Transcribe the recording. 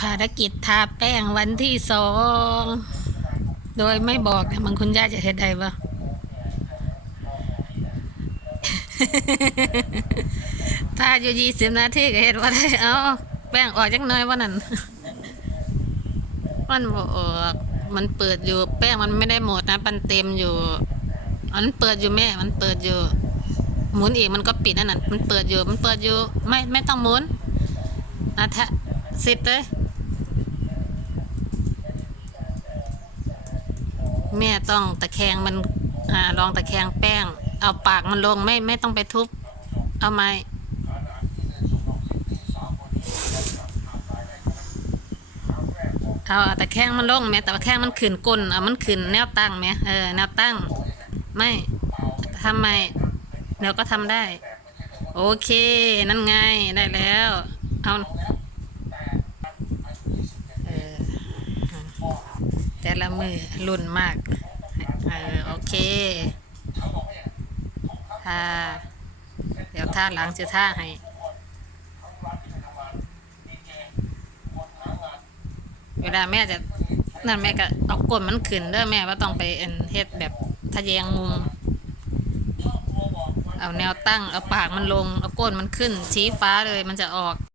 ภารกิจทาแป้งวันที่สอง โดยไม่บอกนะมันคุณย่าจะเฮ็ดได้ปะถ้าอยู่ยี่สิบนาทีก็เฮ็ดว่าได้เอาแป้งออกจักน่อยว่านั่นมันบอกมันเปิดอยู่ แป้งมันไม่ได้หมดนะมันเต็มอยู่มันเปิดอยู่แม่ มันเปิดอยู่หมุนอีกมันก็ปิดนั่นน่ะมันเปิดอยู่ มันเปิดอยู่ ไม่ไม่ต้องหมุนอะทะสิบเลย แม่ต้องตะแคงมันอ่าลองตะแคงแป้ง เอาปากมันลงไม่ไม่ต้องไปทุบ เอาไม้เอาตะแคงมันลงแม่แต่ว่าแข้งมันขึ้นก้นเอามันขึ้นแนวตั้งไหมเออแนวตั้ง ไม่ทำไมเดี๋ยวก็ทำได้ โอเคนั่นไงได้แล้ว เอา แต่ละมือรุ่นมาก เออ โอเคท่าเดี๋ยวท่าหลังจะท่าให้เวลาแม่จะนั่นแม่ก็เอาก้นมันขึ้นเด้อแม่ว่าต้องไปเอ็นเฮ็ดแบบทะแยงมุม เอาแนวตั้ง เอาปากมันลง เอาก้นมันขึ้นชี้ฟ้าเลยมันจะออก